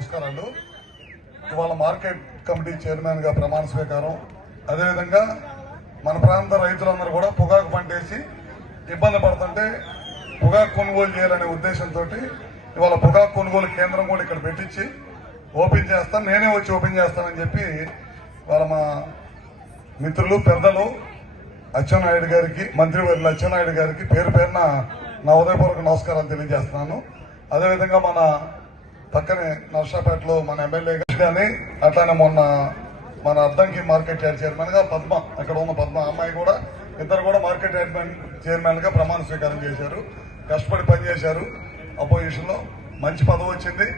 నమస్కారాలు. ఇవాళ market committee chairman గా ప్రమాణ స్వీకారం. అదేవిధంగా మన ప్రాంత రైతులందరూ కూడా పొగాకు పంటేసి ఇబ్బంది పడుతుంటే పొగాకు కొనుగోలు చేయాలనే ఉద్దేశంతో ఇవాళ పొగాకు కొనుగోలు కేంద్రం కూడా ఇక్కడ పెట్టించి ఓపెన్ చేస్తాను, నేనే వచ్చి ఓపెన్ చేస్తానని చెప్పి వాళ్ళ మా మిత్రులు పెద్దలు అచ్చెన్నాయుడు గారికి, మంత్రివర్యులు అచ్చెన్నాయుడు గారికి పేరు పేరున నా ఉదయపూర్వక నమస్కారాలు తెలియజేస్తున్నాను. అదేవిధంగా మన పక్కనే నర్సాపేటలో మన ఎమ్మెల్యే కానీ, అట్లానే మొన్న మన అద్దంకి మార్కెట్ యార్డ్ చైర్మన్ గా పద్మ, అక్కడ ఉన్న పద్మ అమ్మాయి కూడా, ఇద్దరు కూడా మార్కెట్ యార్డ్ చైర్మన్ గా ప్రమాణ స్వీకారం చేశారు. కష్టపడి పనిచేశారు. అపోజిషన్ లో మంచి పదవి వచ్చింది.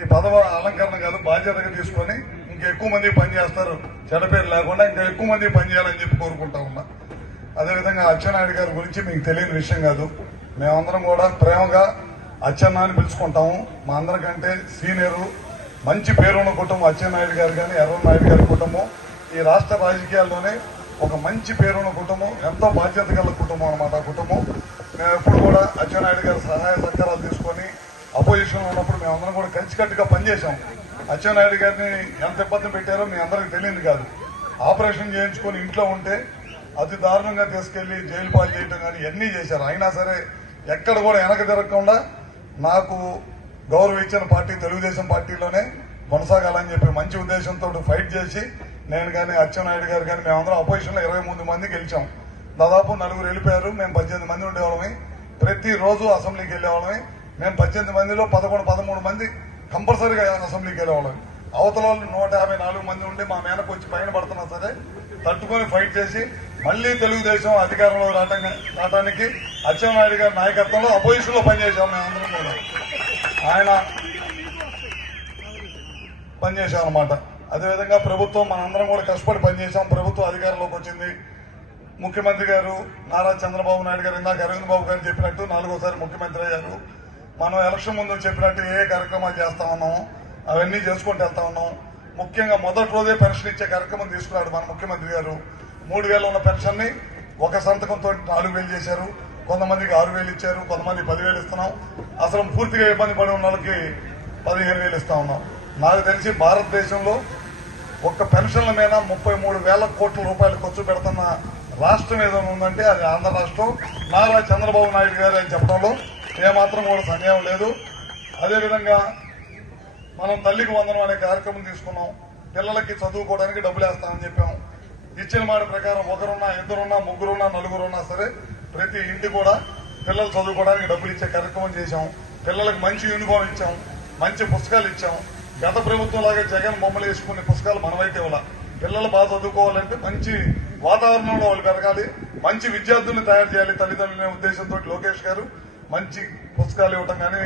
ఈ పదవి అలంకరణ కాదు, బాధ్యతగా తీసుకొని ఇంకా ఎక్కువ మంది పనిచేస్తారు, చెడ్డ పేరు లేకుండా ఇంకా ఎక్కువ మంది పనిచేయాలని చెప్పి కోరుకుంటా ఉన్నా. అదేవిధంగా అచ్చెన్నాయుడు గారి గురించి మీకు తెలియని విషయం కాదు. మేమందరం కూడా ప్రేమగా అచ్చెన్న అని పిలుచుకుంటాము. మా అందరికంటే సీనియరు, మంచి పేరున్న కుటుంబం అచ్చెన్నాయుడు గారు కానీ, ఎర్రనాయుడు గారి కుటుంబం ఈ రాష్ట్ర రాజకీయాల్లోనే ఒక మంచి పేరున్న కుటుంబం, ఎంతో బాధ్యత గల కుటుంబం అనమాట. ఆ కుటుంబం మేము ఎప్పుడు కూడా అచ్చెన్నాయుడు గారి సహాయ సహకారాలు తీసుకొని అపోజిషన్ ఉన్నప్పుడు మేమందరం కూడా కలిసికట్టుగా పనిచేశాం. అచ్చెన్నాయుడు గారిని ఎంత ఇబ్బంది పెట్టారో మీ అందరికి తెలియదు కాదు. ఆపరేషన్ చేయించుకొని ఇంట్లో ఉంటే అతి దారుణంగా తీసుకెళ్లి జైలు పాలు చేయడం కానీ ఇవన్నీ చేశారు. అయినా సరే ఎక్కడ కూడా వెనక తిరగకుండా నాకు గౌరవం ఇచ్చిన పార్టీ తెలుగుదేశం పార్టీలోనే కొనసాగాలని చెప్పి మంచి ఉద్దేశంతో ఫైట్ చేసి నేను కానీ అచ్చెన్నాయుడు గారు కానీ మేమందరం అపోజిషన్లో 23 మంది గెలిచాం. దాదాపు 4 వెళ్ళిపోయారు. మేము 18 మంది ఉండేవాళ్ళమే. ప్రతిరోజు అసెంబ్లీకి వెళ్ళేవాళ్ళమే. మేము 18 మందిలో 13 మంది కంపల్సరీగా అసెంబ్లీకి వెళ్ళేవాళ్ళం. అవతల వాళ్ళు 154 మంది ఉండి మా మేనకు వచ్చి పైన పడుతున్నా సరే తట్టుకొని ఫైట్ చేసి మళ్లీ తెలుగుదేశం అధికారంలో రావడానికి అచ్చెన్నాయుడు గారి నాయకత్వంలో అపోజిషన్ లో పనిచేశాం. మేమందరం కూడా ఆయన పనిచేశాం అనమాట. అదేవిధంగా ప్రభుత్వం మనందరం కూడా కష్టపడి పనిచేశాం. ప్రభుత్వం అధికారంలోకి వచ్చింది. ముఖ్యమంత్రి గారు నారా చంద్రబాబు నాయుడు గారు, ఇందాక అరవింద్ బాబు గారు చెప్పినట్టు 4వ ముఖ్యమంత్రి అయ్యారు. మనం ఎలక్షన్ ముందు చెప్పినట్టు ఏ కార్యక్రమాలు చేస్తా ఉన్నాము అవన్నీ చేసుకుంటూ వెళ్తా ఉన్నాం. ముఖ్యంగా మొదటి రోజే పెన్షన్ ఇచ్చే కార్యక్రమం తీసుకున్నాడు మన ముఖ్యమంత్రి గారు. 3000 ఉన్న పెన్షన్ ని ఒక సంతకంతో 4000 చేశారు. కొంతమందికి 6000 ఇచ్చారు, కొంతమంది 10,000 ఇస్తున్నాం. అసలు పూర్తిగా ఇబ్బంది పడి ఉన్న వాళ్ళకి 15,000 ఇస్తా ఉన్నాం. నాకు తెలిసి భారతదేశంలో ఒక్క పెన్షన్ల మీద 33,000 కోట్ల రూపాయలు ఖర్చు పెడుతున్న రాష్ట్రం ఏదైనా ఉందంటే అది ఆంధ్ర రాష్ట్రం. నారా చంద్రబాబు నాయుడు గారు అని చెప్పడంలో ఏమాత్రం కూడా సందేహం లేదు. అదేవిధంగా మనం తల్లికి వందనం అనే కార్యక్రమం తీసుకున్నాం. పిల్లలకి చదువుకోవడానికి డబ్బులు వేస్తామని చెప్పాం. ఇచ్చిన మాట ప్రకారం ఒకరున్నా, ఇద్దరున్నా, ముగ్గురున్నా, నలుగురున్నా సరే ప్రతి ఇంటి కూడా పిల్లలు చదువుకోవడానికి డబ్బులు ఇచ్చే కార్యక్రమం చేశాం. పిల్లలకు మంచి యూనిఫామ్ ఇచ్చాం, మంచి పుస్తకాలు ఇచ్చాం. గత ప్రభుత్వం లాగా జగన్ బొమ్మలు వేసుకునే పుస్తకాలు మనమైతే ఇవ్వాల. పిల్లలు బాగా చదువుకోవాలంటే మంచి వాతావరణంలో వాళ్ళు పెరగాలి, మంచి విద్యార్థుల్ని తయారు చేయాలి తల్లిదండ్రులనే ఉద్దేశంతో లోకేష్ గారు మంచి పుస్తకాలు ఇవ్వటం కానీ,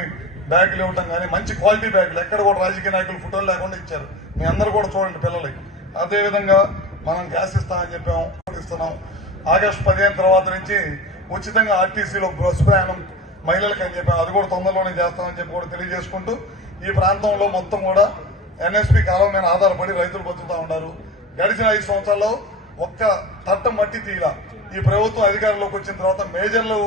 బ్యాగులు ఇవ్వటం కానీ, మంచి క్వాలిటీ బ్యాగులు ఎక్కడ కూడా రాజకీయ నాయకులు ఫోటోలు లేకుండా ఇచ్చారు. మీ అందరూ కూడా చూడండి పిల్లలకి. అదేవిధంగా మనం గ్యాస్ ఇస్తామని చెప్పాము, ఇస్తున్నాం. ఆగస్టు 15 తర్వాత నుంచి ఉచితంగా ఆర్టీసీలో బస్సు ప్రయాణం మహిళలకు అని చెప్పాము. అది కూడా తొందరలోనే చేస్తామని చెప్పి కూడా తెలియజేసుకుంటూ ఈ ప్రాంతంలో మొత్తం కూడా ఎన్ఎస్పీ కాలం మీద ఆధారపడి రైతులు బతుకుతా ఉన్నారు. గడిచిన 5 సంవత్సరాల్లో ఒక్క తట్ట మట్టి తీల ఈ ప్రభుత్వం అధికారంలోకి వచ్చిన తర్వాత మేజర్లు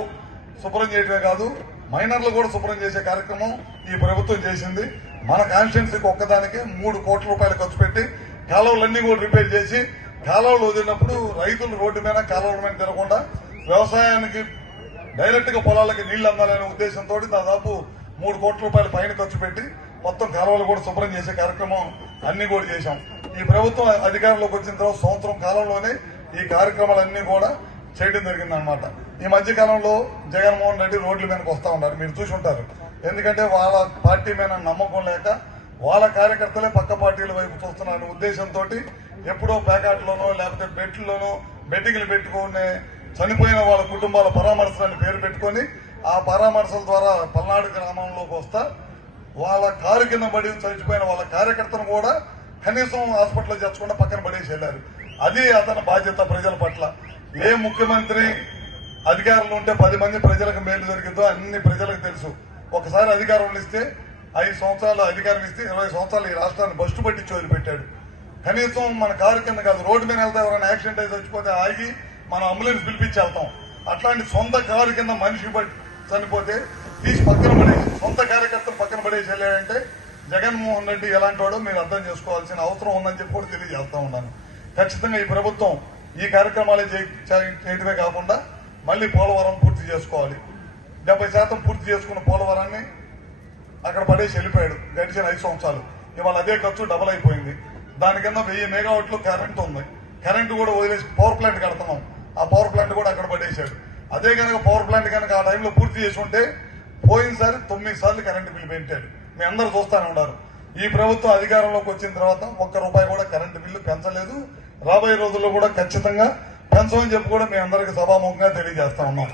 శుభ్రం చేయడమే కాదు, మైనర్లు కూడా శుభ్రం చేసే కార్యక్రమం ఈ ప్రభుత్వం చేసింది. మన కాన్స్టిట్యున్సీకి ఒక్కదానికి 3 కోట్ల రూపాయలు ఖర్చు పెట్టి కాలువలన్నీ కూడా రిపేర్ చేసి, కాలువలు వదిలినప్పుడు రైతులు రోడ్డు మీద కాలువల మీద తిరగకుండా వ్యవసాయానికి డైరెక్ట్ గా పొలాలకి నీళ్లు అందాలనే ఉద్దేశంతో దాదాపు 3 కోట్ల రూపాయల పైన ఖర్చు పెట్టి మొత్తం కాలువలు కూడా శుభ్రం చేసే కార్యక్రమం అన్ని కూడా చేశాం. ఈ ప్రభుత్వం అధికారంలోకి వచ్చిన తర్వాత సంవత్సరం కాలంలోనే ఈ కార్యక్రమాలన్నీ కూడా చేయడం జరిగిందనమాట. ఈ మధ్య కాలంలో జగన్మోహన్ రెడ్డి రోడ్ల మీదకి వస్తా ఉన్నారు, మీరు చూసి ఉంటారు. ఎందుకంటే వాళ్ళ పార్టీ మీద నమ్మకం లేక వాళ్ళ కార్యకర్తలే పక్క పార్టీల వైపు చూస్తున్న ఉద్దేశంతో ఎప్పుడో ప్యాకెట్లోనో లేకపోతే బెట్లోనో బెట్టింగ్లు పెట్టుకునే చనిపోయిన వాళ్ళ కుటుంబాల పరామర్శలని పేరు పెట్టుకొని ఆ పరామర్శల ద్వారా పల్నాడు గ్రామంలోకి వస్తా వాళ్ళ కారు కింద పడి చనిపోయిన వాళ్ళ కార్యకర్తను కూడా కనీసం హాస్పిటల్లో చేర్చకుండా పక్కన పడేసి వెళ్ళారు. అది అతని బాధ్యత ప్రజల పట్ల. ఏ ముఖ్యమంత్రి అధికారంలో ఉంటే 10 మంది ప్రజలకు మేలు జరిగిందో అన్ని ప్రజలకు తెలుసు. ఒకసారి అధికారంలో ఇస్తే 5 సంవత్సరాలు అధికారం ఇస్తే 20 సంవత్సరాలు ఈ రాష్ట్రాన్ని బస్టు పట్టించి వదిలిపెట్టాడు. కనీసం మన కారు కింద కాదు, రోడ్డు మీద వెళ్తే ఎవరైనా యాక్సిడెంట్ అయితే చచ్చిపోతే ఆగి మనం అంబులెన్స్ పిలిపించి వెళ్తాం. అట్లాంటి సొంత కారు కింద మనిషి చనిపోతే తీసి పక్కన పడేసి, సొంత కార్యకర్తలు పక్కన పడేసి వెళ్ళాడంటే జగన్మోహన్ రెడ్డి ఎలాంటి వాడో మీరు అర్థం చేసుకోవాల్సిన అవసరం ఉందని చెప్పి కూడా తెలియజేస్తా ఉన్నాను. ఖచ్చితంగా ఈ ప్రభుత్వం ఈ కార్యక్రమాలే చేయటమే కాకుండా మళ్ళీ పోలవరం పూర్తి చేసుకోవాలి. 70% పూర్తి చేసుకున్న పోలవరాన్ని అక్కడ పడేసి వెళ్ళిపోయాడు గడిచిన 5 సంవత్సరాలు. ఇవాళ అదే ఖర్చు డబల్ అయిపోయింది. దాని కింద 1000 మెగావాట్లు కరెంటు ఉంది. కరెంటు కూడా వదిలేసి పవర్ ప్లాంట్ కడుతున్నాం. ఆ పవర్ ప్లాంట్ కూడా అక్కడ పడేశాడు. అదే కనుక పవర్ ప్లాంట్ కనుక ఆ టైంలో పూర్తి చేసి ఉంటే పోయినసారి 9 సార్లు కరెంటు బిల్లు పెంచాడు. మీ అందరూ చూస్తానే ఉన్నారు. ఈ ప్రభుత్వం అధికారంలోకి వచ్చిన తర్వాత ₹1 కూడా కరెంటు బిల్లు పెంచలేదు. రాబోయే రోజుల్లో కూడా ఖచ్చితంగా పెంచమని చెప్పి కూడా మీ అందరికీ సభాముఖంగా తెలియజేస్తా ఉన్నాం.